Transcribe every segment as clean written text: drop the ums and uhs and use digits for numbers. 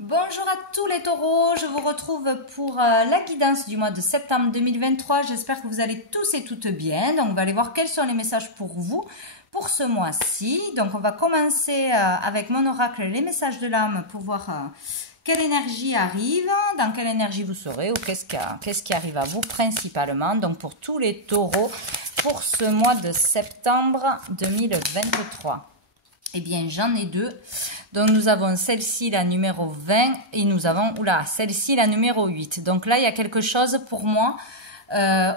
Bonjour à tous les taureaux, je vous retrouve pour la guidance du mois de septembre 2023. J'espère que vous allez tous et toutes bien. Donc on va aller voir quels sont les messages pour vous pour ce mois-ci. Donc on va commencer avec mon oracle, les messages de l'âme, pour voir quelle énergie arrive, dans quelle énergie vous serez ou qu'est-ce qui arrive à vous principalement. Donc pour tous les taureaux pour ce mois de septembre 2023. Eh bien, j'en ai deux. Donc, nous avons celle-ci, la numéro 20, et nous avons, celle-ci, la numéro 8. Donc là, il y a quelque chose pour moi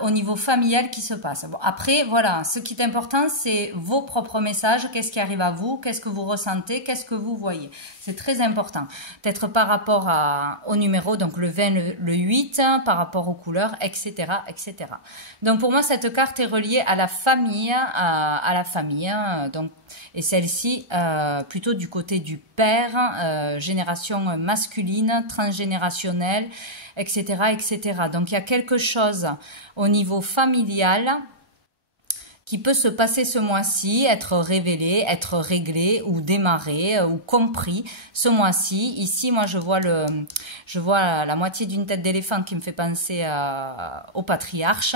au niveau familial qui se passe. Bon, après, voilà, ce qui est important, c'est vos propres messages. Qu'est-ce qui arrive à vous? Qu'est-ce que vous ressentez? Qu'est-ce que vous voyez? C'est très important. Peut-être par rapport au numéro, donc le 20, le 8, par rapport aux couleurs, etc., etc. Donc, pour moi, cette carte est reliée à la famille, donc, et celle-ci, plutôt du côté du père, génération masculine, transgénérationnelle, etc., etc. Donc, il y a quelque chose au niveau familial qui peut se passer ce mois-ci, être révélé, être réglé ou démarré ou compris ce mois-ci. Ici, moi, je vois la moitié d'une tête d'éléphant qui me fait penser au patriarche,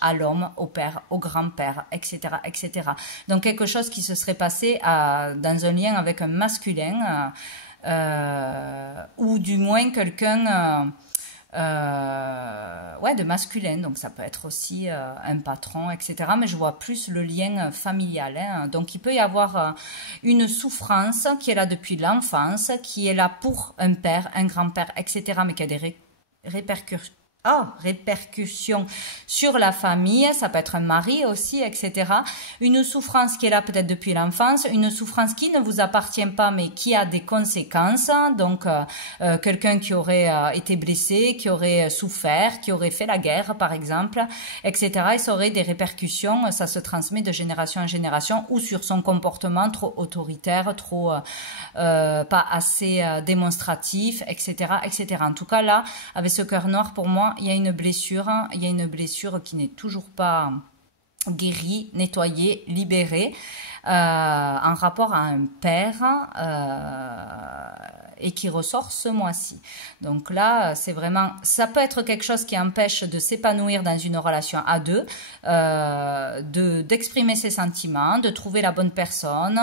à l'homme, au père, au grand-père, etc., etc. Donc, quelque chose qui se serait passé dans un lien avec un masculin ou du moins quelqu'un... de masculin, donc ça peut être aussi un patron, etc. Mais je vois plus le lien familial. Hein. Donc il peut y avoir une souffrance qui est là depuis l'enfance, qui est là pour un père, un grand-père, etc. Mais qui a des répercussions sur la famille, ça peut être un mari aussi, etc. Une souffrance qui est là peut-être depuis l'enfance, une souffrance qui ne vous appartient pas mais qui a des conséquences, donc quelqu'un qui aurait été blessé, qui aurait souffert, qui aurait fait la guerre par exemple, etc. Et ça aurait des répercussions, ça se transmet de génération en génération ou sur son comportement trop autoritaire, trop pas assez démonstratif, etc., etc. En tout cas là, avec ce cœur noir pour moi, il y a une blessure qui n'est toujours pas guérie, nettoyée, libérée, en rapport à un père et qui ressort ce mois-ci. Donc là, c'est vraiment, ça peut être quelque chose qui empêche de s'épanouir dans une relation à deux, d'exprimer ses sentiments, de trouver la bonne personne.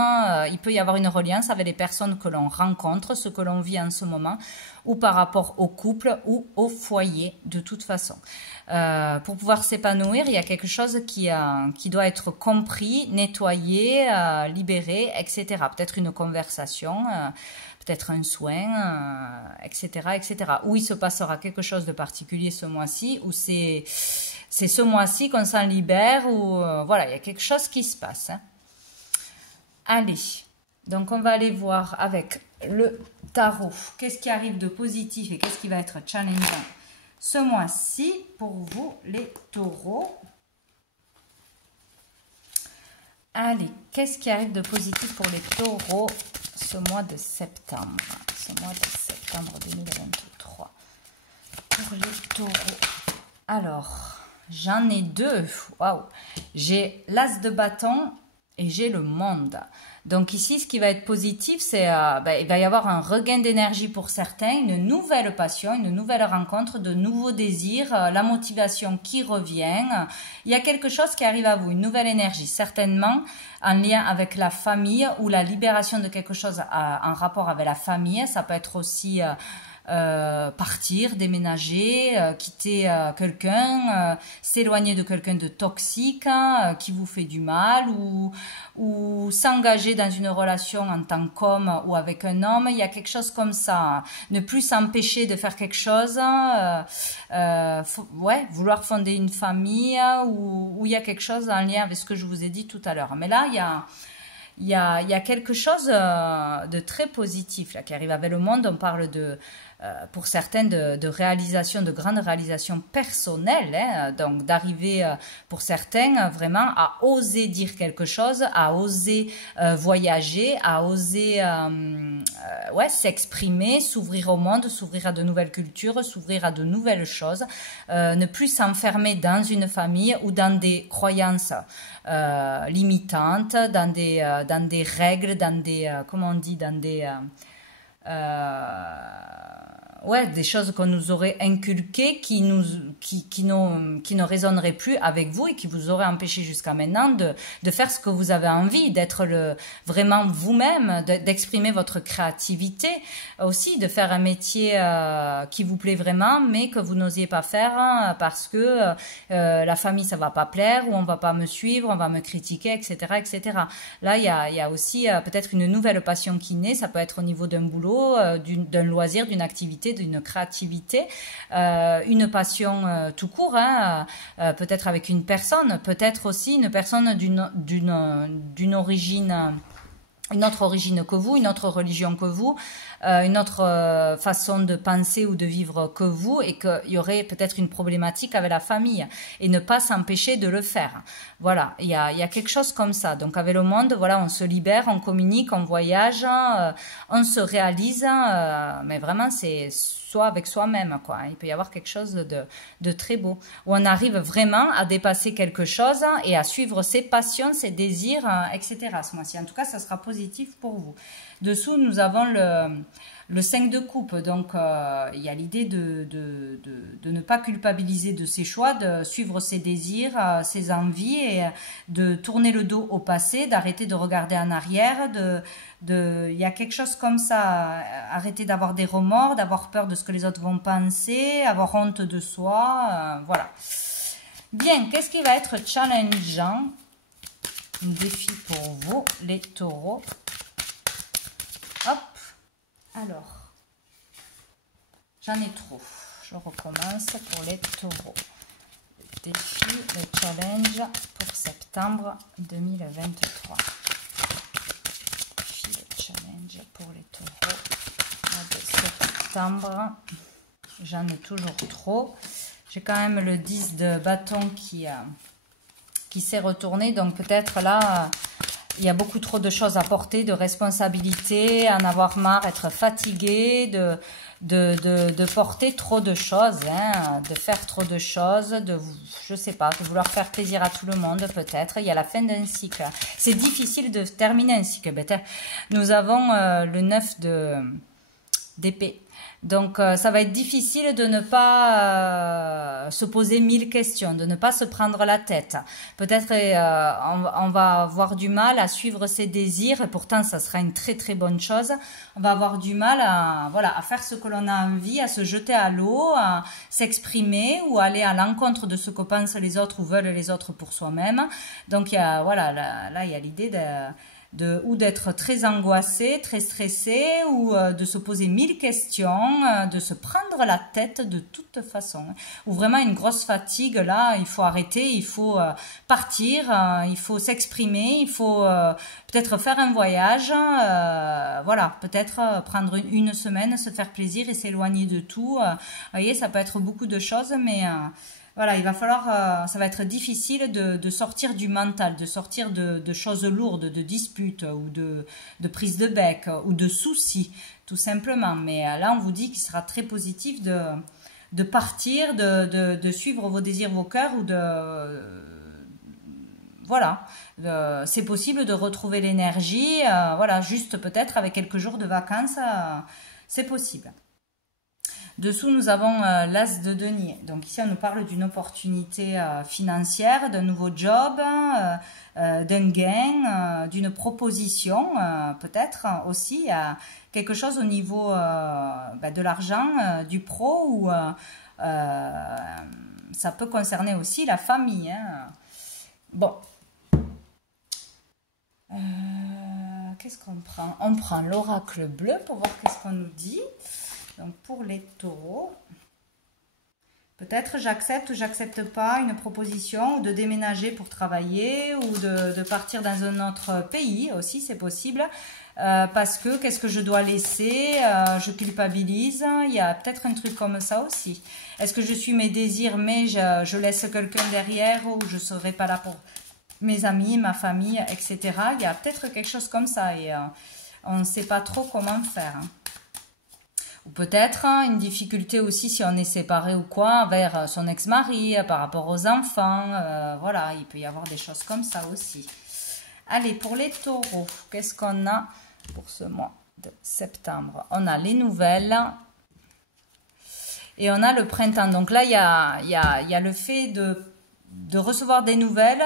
Il peut y avoir une reliance avec les personnes que l'on rencontre, ce que l'on vit en ce moment, ou par rapport au couple ou au foyer, de toute façon. Pour pouvoir s'épanouir, il y a quelque chose qui doit être compris, nettoyé, libéré, etc. Peut-être une conversation, peut-être un soin, etc., etc. Où il se passera quelque chose de particulier ce mois-ci, ou c'est ce mois-ci qu'on s'en libère, ou voilà, il y a quelque chose qui se passe. Hein. Allez, donc on va aller voir avec le tarot. Qu'est-ce qui arrive de positif et qu'est-ce qui va être challengeant ce mois-ci pour vous les taureaux? Allez, qu'est-ce qui arrive de positif pour les taureaux ce mois de septembre? Ce mois de septembre 2023 pour les taureaux. Alors, j'en ai deux. Waouh! J'ai l'as de bâton et j'ai le monde. Donc ici, ce qui va être positif, c'est il va y avoir un regain d'énergie pour certains, une nouvelle passion, une nouvelle rencontre, de nouveaux désirs, la motivation qui revient. Il y a quelque chose qui arrive à vous, une nouvelle énergie, certainement en lien avec la famille ou la libération de quelque chose en rapport avec la famille. Ça peut être aussi... partir, déménager, quitter quelqu'un, s'éloigner de quelqu'un de toxique qui vous fait du mal ou s'engager dans une relation en tant qu'homme ou avec un homme. Il y a quelque chose comme ça. Ne plus s'empêcher de faire quelque chose, vouloir fonder une famille ou il y a quelque chose en lien avec ce que je vous ai dit tout à l'heure. Mais là, il y a quelque chose de très positif là, qui arrive avec le monde. On parle pour certains de réalisation, de grandes réalisations personnelles, hein, donc d'arriver pour certains vraiment à oser dire quelque chose, à oser voyager, à oser s'exprimer, s'ouvrir au monde, s'ouvrir à de nouvelles cultures, s'ouvrir à de nouvelles choses, ne plus s'enfermer dans une famille ou dans des croyances limitantes, dans des règles, dans des, comment on dit, dans des ouais, des choses qu'on nous aurait inculquées qui ne résonneraient plus avec vous et qui vous auraient empêché jusqu'à maintenant de faire ce que vous avez envie, d'être vraiment vous-même, d'exprimer votre créativité, aussi de faire un métier qui vous plaît vraiment, mais que vous n'osiez pas faire parce que la famille ça va pas plaire ou on va pas me suivre, on va me critiquer, etc., etc. Là, il y a aussi peut-être une nouvelle passion qui naît. Ça peut être au niveau d'un boulot, d'un loisir, d'une activité, d'une créativité, une passion tout court, hein, peut-être avec une personne, peut-être aussi une personne d'une origine, une autre origine que vous, une autre religion que vous, une autre façon de penser ou de vivre que vous, et qu'il y aurait peut-être une problématique avec la famille, et ne pas s'empêcher de le faire. Voilà, il y a quelque chose comme ça. Donc avec le monde, voilà, on se libère, on communique, on voyage, on se réalise, mais vraiment c'est soit avec soi-même, quoi. Il peut y avoir quelque chose de très beau, où on arrive vraiment à dépasser quelque chose et à suivre ses passions, ses désirs, etc. ce mois-ci. En tout cas, ça sera positif pour vous. Dessous, nous avons le 5 de coupe. Donc, il y a l'idée de ne pas culpabiliser de ses choix, de suivre ses désirs, ses envies, et de tourner le dos au passé, d'arrêter de regarder en arrière, il y a quelque chose comme ça, arrêter d'avoir des remords, d'avoir peur de ce que les autres vont penser, avoir honte de soi, voilà. Bien, qu'est-ce qui va être challengeant, un défi pour vous, les taureaux? Hop, alors, j'en ai trop, je recommence pour les taureaux. Le défi, le challenge pour septembre 2023. Challenge pour les taureaux de septembre. J'en ai toujours trop. J'ai quand même le 10 de bâton qui s'est retourné. Donc peut-être là, il y a beaucoup trop de choses à porter, de responsabilités, en avoir marre, être fatigué, de porter trop de choses, hein, de faire trop de choses, je sais pas, de vouloir faire plaisir à tout le monde peut-être. Il y a la fin d'un cycle. C'est difficile de terminer un cycle. Nous avons le 9 d'épée. Donc, ça va être difficile de ne pas se poser 1000 questions, de ne pas se prendre la tête. Peut-être on va avoir du mal à suivre ses désirs, et pourtant, ça sera une très très bonne chose. On va avoir du mal à faire ce que l'on a envie, à se jeter à l'eau, à s'exprimer ou aller à l'encontre de ce que pensent les autres ou veulent les autres pour soi-même. Donc, là, il y a l'idée ou d'être très angoissé, très stressé, ou de se poser 1000 questions, de se prendre la tête de toute façon. Ou vraiment une grosse fatigue, là, il faut arrêter, il faut partir, il faut s'exprimer, il faut peut-être faire un voyage, voilà, peut-être prendre une semaine, se faire plaisir et s'éloigner de tout. Vous voyez, ça peut être beaucoup de choses, mais... voilà, il va falloir, ça va être difficile de sortir du mental, de sortir de choses lourdes, de disputes ou de prise de bec ou de soucis, tout simplement. Mais là, on vous dit qu'il sera très positif de partir, de suivre vos désirs, vos cœurs ou voilà, c'est possible de retrouver l'énergie, voilà, juste peut-être avec quelques jours de vacances, c'est possible. Dessous, nous avons l'as de denier. Donc ici, on nous parle d'une opportunité financière, d'un nouveau job, d'un gain, d'une proposition, peut-être aussi, quelque chose au niveau de l'argent, du pro, ou ça peut concerner aussi la famille. Hein. Bon. Qu'est-ce qu'on prend? On prend l'oracle bleu pour voir qu'est-ce qu'on nous dit. Donc pour les taureaux, peut-être j'accepte ou j'accepte pas une proposition, ou de déménager pour travailler, ou de partir dans un autre pays aussi, c'est possible. Parce que qu'est-ce que je dois laisser, je culpabilise, il y a peut-être un truc comme ça aussi. Est-ce que je suis mes désirs, mais je laisse quelqu'un derrière, ou je ne serai pas là pour mes amis, ma famille, etc. Il y a peut-être quelque chose comme ça, et on ne sait pas trop comment faire. Hein. Ou peut-être une difficulté aussi si on est séparé ou quoi vers son ex-mari, par rapport aux enfants. Voilà, il peut y avoir des choses comme ça aussi. Allez, pour les taureaux, qu'est-ce qu'on a pour ce mois? de septembre. On a les nouvelles et on a le printemps. Donc là, il y a le fait de recevoir des nouvelles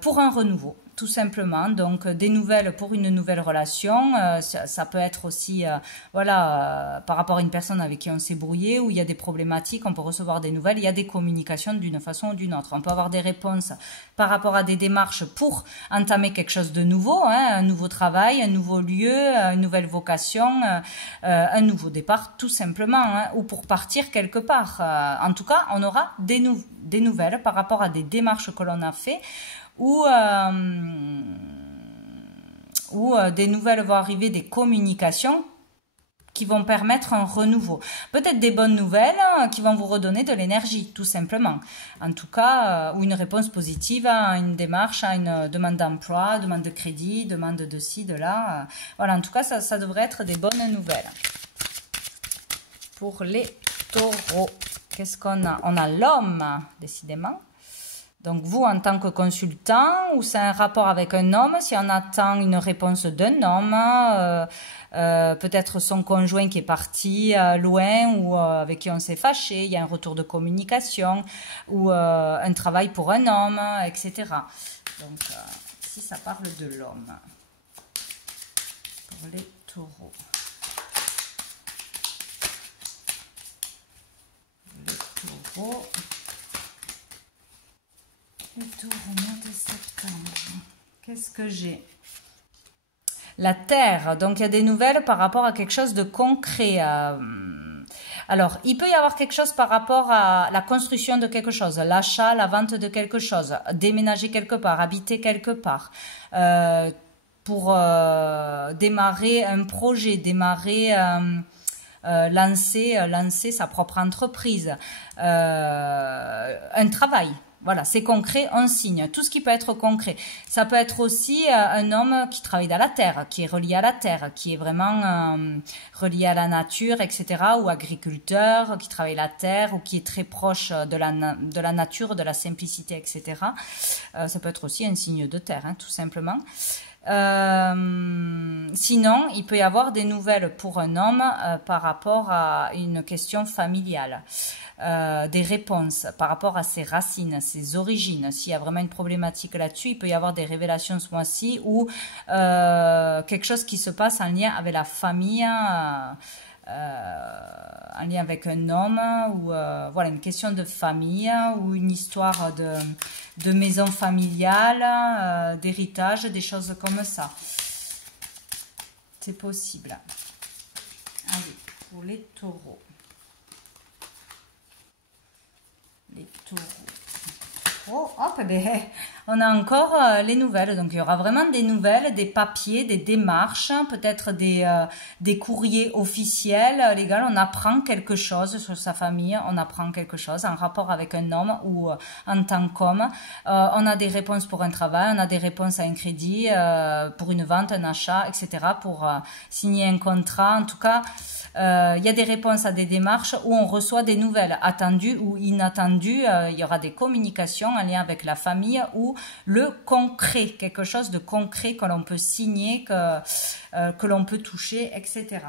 pour un renouveau. Tout simplement, donc des nouvelles pour une nouvelle relation, ça peut être aussi, voilà, par rapport à une personne avec qui on s'est brouillé, où il y a des problématiques, on peut recevoir des nouvelles, il y a des communications d'une façon ou d'une autre. On peut avoir des réponses par rapport à des démarches pour entamer quelque chose de nouveau, hein, un nouveau travail, un nouveau lieu, une nouvelle vocation, un nouveau départ, tout simplement, hein, ou pour partir quelque part. En tout cas, on aura des nouvelles par rapport à des démarches que l'on a fait, ou des nouvelles vont arriver, des communications qui vont permettre un renouveau. Peut-être des bonnes nouvelles qui vont vous redonner de l'énergie, tout simplement. En tout cas, ou une réponse positive à une démarche, à une demande d'emploi, demande de crédit, demande de ci, de là. Voilà, en tout cas, ça devrait être des bonnes nouvelles. Pour les taureaux, qu'est-ce qu'on a? On a l'homme, décidément. Donc vous, en tant que consultant, ou c'est un rapport avec un homme, si on attend une réponse d'un homme, peut-être son conjoint qui est parti loin, ou avec qui on s'est fâché, il y a un retour de communication, ou un travail pour un homme, etc. Donc si ça parle de l'homme, pour les taureaux. Les taureaux. Le tour au mois de septembre. Qu'est-ce que j'ai? La terre. Donc, il y a des nouvelles par rapport à quelque chose de concret. Alors, il peut y avoir quelque chose par rapport à la construction de quelque chose, l'achat, la vente de quelque chose, déménager quelque part, habiter quelque part, pour démarrer un projet, démarrer... lancer sa propre entreprise, un travail. Voilà, c'est concret, on signe. Tout ce qui peut être concret. Ça peut être aussi un homme qui travaille dans la terre, qui est relié à la terre, qui est vraiment relié à la nature, etc. Ou agriculteur, qui travaille la terre, ou qui est très proche de la nature, de la simplicité, etc. Ça peut être aussi un signe de terre, hein, tout simplement. Sinon, il peut y avoir des nouvelles pour un homme par rapport à une question familiale, des réponses par rapport à ses racines, ses origines. S'il y a vraiment une problématique là-dessus, il peut y avoir des révélations ce mois-ci ou quelque chose qui se passe en lien avec la famille, en lien avec un homme, ou voilà, une question de famille, ou une histoire de maison familiale, d'héritage, des choses comme ça. C'est possible. Allez, pour les taureaux. Les taureaux. Oh, hop, ben, on a encore les nouvelles. Donc, il y aura vraiment des nouvelles, des papiers, des démarches, peut-être des courriers officiels, légaux. On apprend quelque chose sur sa famille, on apprend quelque chose en rapport avec un homme ou en tant qu'homme. On a des réponses pour un travail, on a des réponses à un crédit, pour une vente, un achat, etc. pour signer un contrat. En tout cas, il y a des réponses à des démarches où on reçoit des nouvelles attendues ou inattendues. Il y aura des communications en lien avec la famille ou le concret, quelque chose de concret que l'on peut signer, que l'on peut toucher, etc.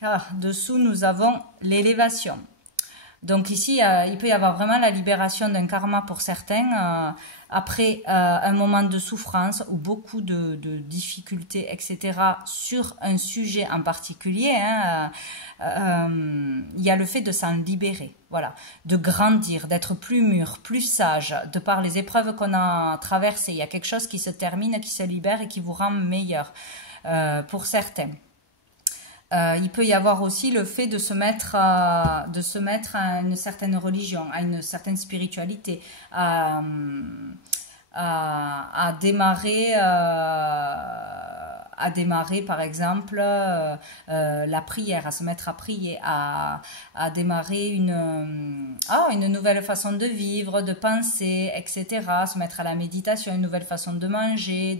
Alors, dessous, nous avons l'élévation. Donc ici, il peut y avoir vraiment la libération d'un karma pour certains, après un moment de souffrance ou beaucoup de difficultés, etc. sur un sujet en particulier. Il y a le fait de s'en libérer, voilà, de grandir, d'être plus mûr, plus sage, de par les épreuves qu'on a traversées. Il y a quelque chose qui se termine, qui se libère et qui vous rend meilleur pour certains. Il peut y avoir aussi le fait de se mettre à une certaine religion, à une certaine spiritualité, à démarrer par exemple la prière, à se mettre à prier, à démarrer une nouvelle façon de vivre, de penser, etc. Se mettre à la méditation, une nouvelle façon de manger,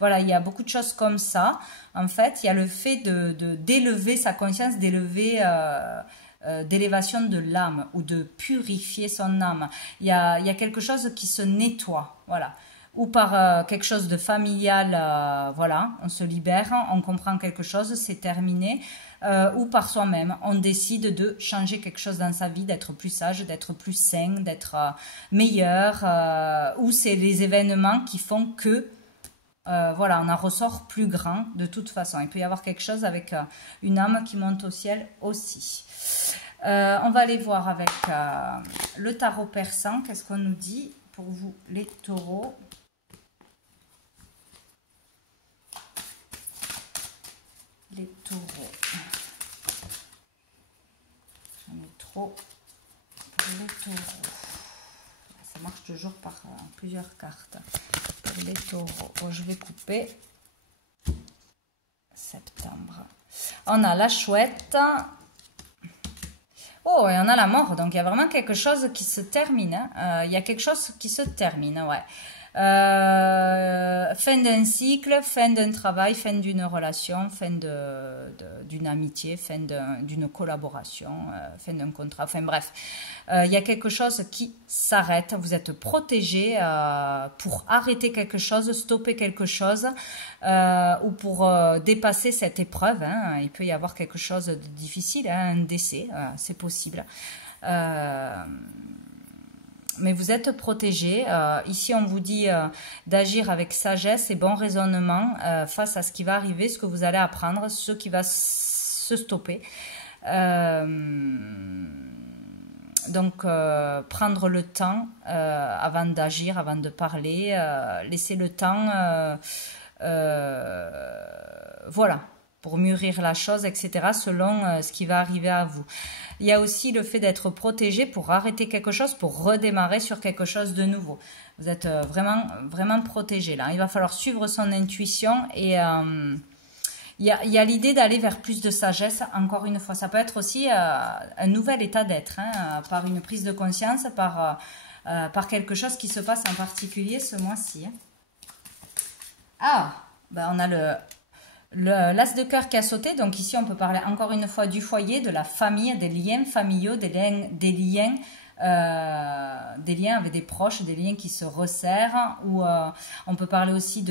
voilà, il y a beaucoup de choses comme ça. En fait, il y a le fait d'élever sa conscience, d'élévation de l'âme ou de purifier son âme. Il y a quelque chose qui se nettoie, voilà. ou par quelque chose de familial, voilà, on se libère, on comprend quelque chose, c'est terminé, ou par soi-même, on décide de changer quelque chose dans sa vie, d'être plus sage, d'être plus sain, d'être meilleur, ou c'est les événements qui font que voilà, on en ressort plus grand de toute façon. Il peut y avoir quelque chose avec une âme qui monte au ciel aussi. On va aller voir avec le tarot persan. Qu'est-ce qu'on nous dit pour vous, les taureaux? Les taureaux. J'en ai trop pour les taureaux. Ça marche toujours par plusieurs cartes. Pour les taureaux. Bon, je vais couper. Septembre. On a la chouette. Oh, et on a la mort. Donc, il y a vraiment quelque chose qui se termine. Hein. Il y a quelque chose qui se termine, ouais. Fin d'un cycle, fin d'un travail, fin d'une relation, fin d'une amitié, fin d'une collaboration, fin d'un contrat, enfin bref. Il y a quelque chose qui s'arrête, vous êtes protégé pour arrêter quelque chose, stopper quelque chose ou pour dépasser cette épreuve. Hein. Il peut y avoir quelque chose de difficile, hein, un décès, c'est possible. Mais vous êtes protégé. Ici, on vous dit d'agir avec sagesse et bon raisonnement face à ce qui va arriver, ce que vous allez apprendre, ce qui va se stopper. Donc, prendre le temps avant d'agir, avant de parler, laisser le temps, voilà, pour mûrir la chose, etc., selon ce qui va arriver à vous. Il y a aussi le fait d'être protégé pour arrêter quelque chose, pour redémarrer sur quelque chose de nouveau. Vous êtes vraiment, vraiment protégé là. Il va falloir suivre son intuition et il y a l'idée d'aller vers plus de sagesse, encore une fois. Ça peut être aussi un nouvel état d'être, hein, par une prise de conscience, par quelque chose qui se passe en particulier ce mois-ci. Hein. Ah, ben on a l'as de cœur qui a sauté, donc ici on peut parler encore une fois du foyer, de la famille, des liens familiaux, des liens avec des proches, des liens qui se resserrent, ou on peut parler aussi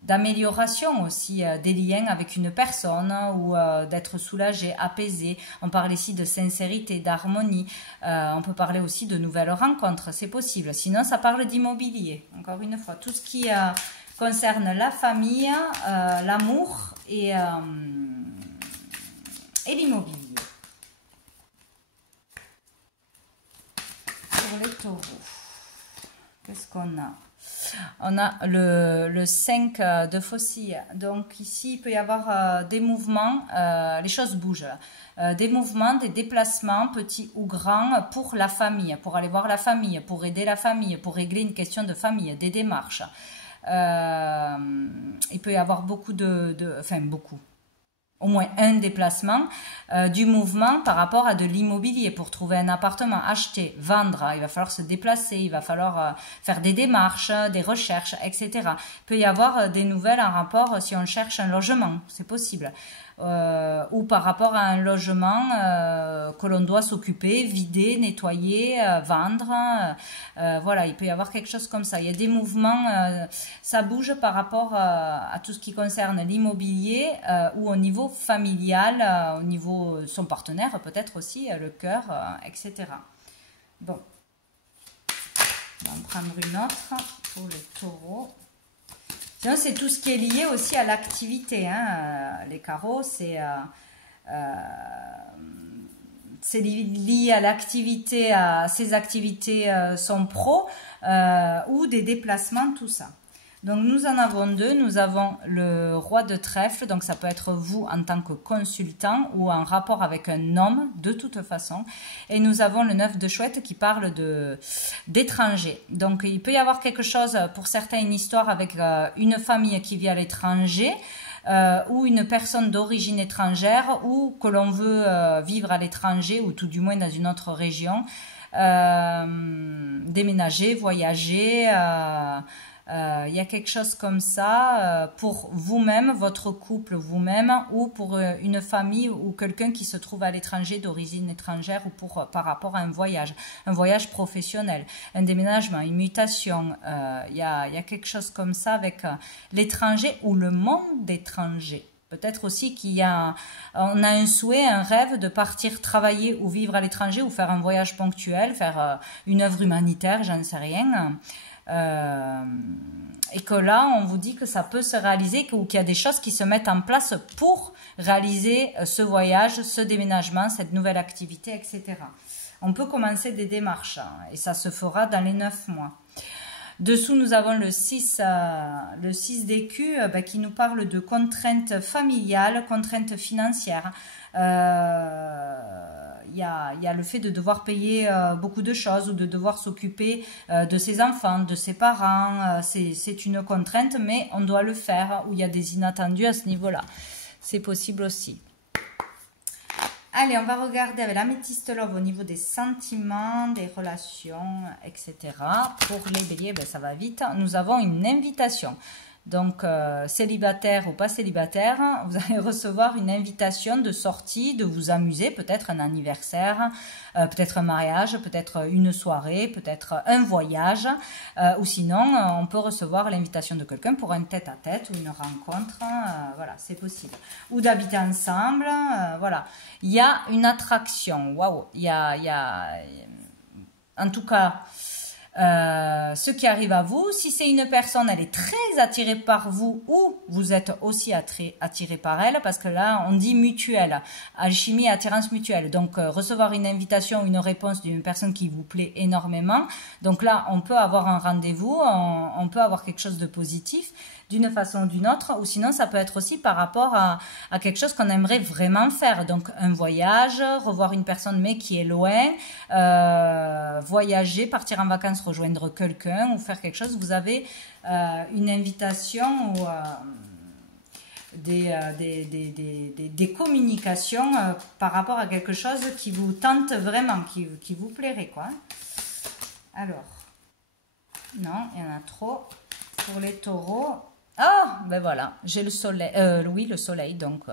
d'amélioration aussi des liens avec une personne, ou d'être soulagé, apaisé. On parle ici de sincérité, d'harmonie. On peut parler aussi de nouvelles rencontres, c'est possible. Sinon ça parle d'immobilier, encore une fois, tout ce qui concerne la famille, l'amour et l'immobilier. Pour les taureaux, qu'est-ce qu'on a? On a le 5 de faucille. Donc ici, il peut y avoir des mouvements, les choses bougent. Des mouvements, des déplacements, petits ou grands, pour la famille, pour aller voir la famille, pour aider la famille, pour régler une question de famille, des démarches. Il peut y avoir beaucoup enfin beaucoup, au moins un déplacement, du mouvement par rapport à de l'immobilier. Pour trouver un appartement, acheter, vendre, il va falloir se déplacer, il va falloir faire des démarches, des recherches, etc. Il peut y avoir des nouvelles en rapport si on cherche un logement, c'est possible. Ou par rapport à un logement que l'on doit s'occuper, vider, nettoyer, vendre. Voilà, il peut y avoir quelque chose comme ça. Il y a des mouvements, ça bouge par rapport à tout ce qui concerne l'immobilier ou au niveau familial, au niveau de son partenaire, peut-être aussi, le cœur, etc. Bon, on va en prendre une autre pour le taureau. Sinon, c'est tout ce qui est lié aussi à l'activité. Hein. Les carreaux, c'est lié à l'activité, à ses activités, son pro, ou des déplacements, tout ça. Donc, nous en avons deux. Nous avons le roi de trèfle. Donc, ça peut être vous en tant que consultant ou en rapport avec un homme, de toute façon. Et nous avons le 9 de chouette qui parle d'étrangers. Donc, il peut y avoir quelque chose, pour certains, une histoire avec une famille qui vit à l'étranger, ou une personne d'origine étrangère, ou que l'on veut vivre à l'étranger, ou tout du moins dans une autre région, déménager, voyager, Il y a quelque chose comme ça pour vous-même, votre couple, vous-même, ou pour une famille ou quelqu'un qui se trouve à l'étranger, d'origine étrangère, ou par rapport à un voyage professionnel, un déménagement, une mutation. Il y a quelque chose comme ça avec l'étranger ou le monde étranger. Peut-être aussi on a un souhait, un rêve de partir travailler ou vivre à l'étranger ou faire un voyage ponctuel, faire une œuvre humanitaire, j'en sais rien. Et que là, on vous dit que ça peut se réaliser ou qu'il y a des choses qui se mettent en place pour réaliser ce voyage, ce déménagement, cette nouvelle activité, etc. On peut commencer des démarches et ça se fera dans les 9 mois. Dessous, nous avons le 6 d'écus qui nous parle de contraintes familiales, contraintes financières. Il y a le fait de devoir payer beaucoup de choses ou de devoir s'occuper de ses enfants, de ses parents. C'est une contrainte, mais on doit le faire, ou il y a des inattendus à ce niveau-là. C'est possible aussi. Allez, on va regarder avec l'améthyste love au niveau des sentiments, des relations, etc. Pour les béliers, ça va vite. Nous avons une invitation. Donc, célibataire ou pas célibataire, vous allez recevoir une invitation de sortie, de vous amuser, peut-être un anniversaire, peut-être un mariage, peut-être une soirée, peut-être un voyage, ou sinon, on peut recevoir l'invitation de quelqu'un pour un tête-à-tête ou une rencontre, voilà, c'est possible. Ou d'habiter ensemble, voilà. Il y a une attraction, waouh, en tout cas... ce qui arrive à vous, si c'est une personne, elle est très attirée par vous ou vous êtes aussi attiré par elle, parce que là, on dit mutuelle, alchimie, attirance mutuelle. Donc, recevoir une invitation ou une réponse d'une personne qui vous plaît énormément. Donc là, on peut avoir un rendez-vous, on peut avoir quelque chose de positif d'une façon ou d'une autre, ou sinon ça peut être aussi par rapport à quelque chose qu'on aimerait vraiment faire, donc un voyage, revoir une personne mais qui est loin, voyager, partir en vacances, rejoindre quelqu'un ou faire quelque chose. Vous avez une invitation ou des communications par rapport à quelque chose qui vous tente vraiment, qui vous plairait, quoi. Alors, non, il y en a trop. Pour les taureaux, ah, ben voilà, j'ai le soleil, oui, le soleil, donc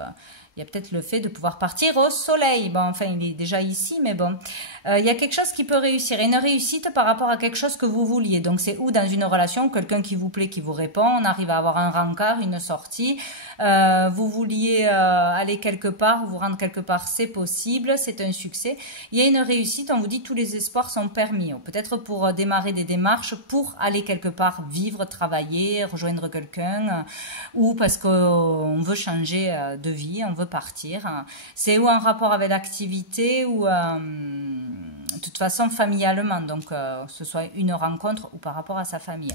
il y a peut-être le fait de pouvoir partir au soleil. Bon, enfin, il est déjà ici, mais bon. Il y a quelque chose qui peut réussir, une réussite par rapport à quelque chose que vous vouliez. Donc, c'est ou dans une relation, quelqu'un qui vous plaît, qui vous répond, on arrive à avoir un rencard, une sortie. Vous vouliez aller quelque part, vous rendre quelque part, c'est possible, c'est un succès. Il y a une réussite, on vous dit tous les espoirs sont permis. Peut-être pour démarrer des démarches, pour aller quelque part, vivre, travailler, rejoindre quelqu'un, ou parce qu'on veut changer de vie, on veut partir. C'est ou en rapport avec l'activité ou de toute façon familialement, donc que ce soit une rencontre ou par rapport à sa famille.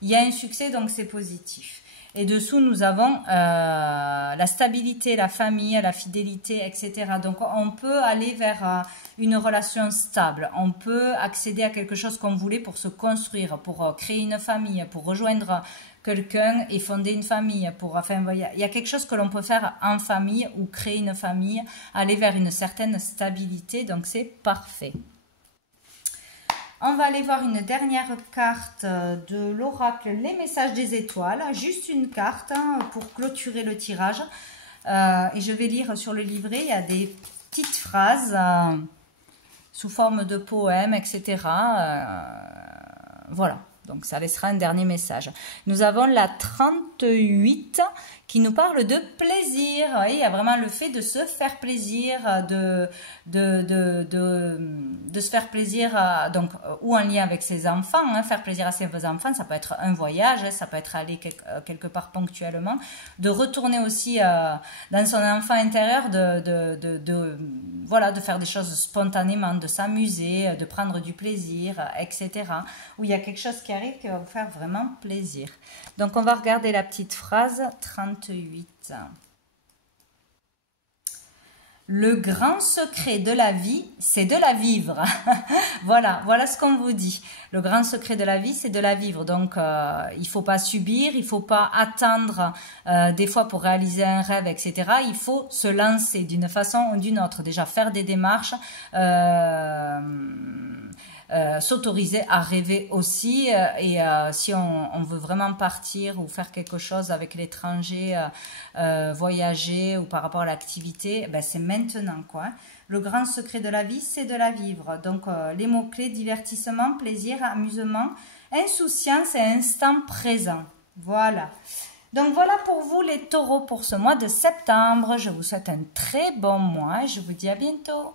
Il y a un succès, donc c'est positif. Et dessous, nous avons la stabilité, la famille, la fidélité, etc. Donc, on peut aller vers une relation stable. On peut accéder à quelque chose qu'on voulait pour se construire, pour créer une famille, pour rejoindre quelqu'un et fonder une famille. Enfin, il y a quelque chose que l'on peut faire en famille ou créer une famille, aller vers une certaine stabilité. Donc, c'est parfait. On va aller voir une dernière carte de l'oracle, les messages des étoiles. Juste une carte pour clôturer le tirage. Et je vais lire sur le livret, il y a des petites phrases sous forme de poèmes, etc. Voilà, donc ça laissera un dernier message. Nous avons la 38 qui nous parle de plaisir. Oui, il y a vraiment le fait de se faire plaisir, de se faire plaisir, donc, ou en lien avec ses enfants, hein, faire plaisir à ses enfants, ça peut être un voyage, hein, ça peut être aller quelque part ponctuellement, de retourner aussi dans son enfant intérieur, voilà, de faire des choses spontanément, de s'amuser, de prendre du plaisir, etc. Où il y a quelque chose qui arrive qui va vous faire vraiment plaisir. Donc, on va regarder la petite phrase 38. Le grand secret de la vie, c'est de la vivre. Voilà ce qu'on vous dit. Le grand secret de la vie, c'est de la vivre. Donc, il ne faut pas subir, il ne faut pas attendre des fois pour réaliser un rêve, etc. Il faut se lancer d'une façon ou d'une autre. Déjà, faire des démarches, s'autoriser à rêver aussi. Et si on veut vraiment partir ou faire quelque chose avec l'étranger, voyager ou par rapport à l'activité, ben c'est maintenant quoi. Le grand secret de la vie, c'est de la vivre. Donc les mots-clés, divertissement, plaisir, amusement, insouciance et instant présent. Voilà. Donc voilà pour vous les taureaux pour ce mois de septembre. Je vous souhaite un très bon mois et je vous dis à bientôt.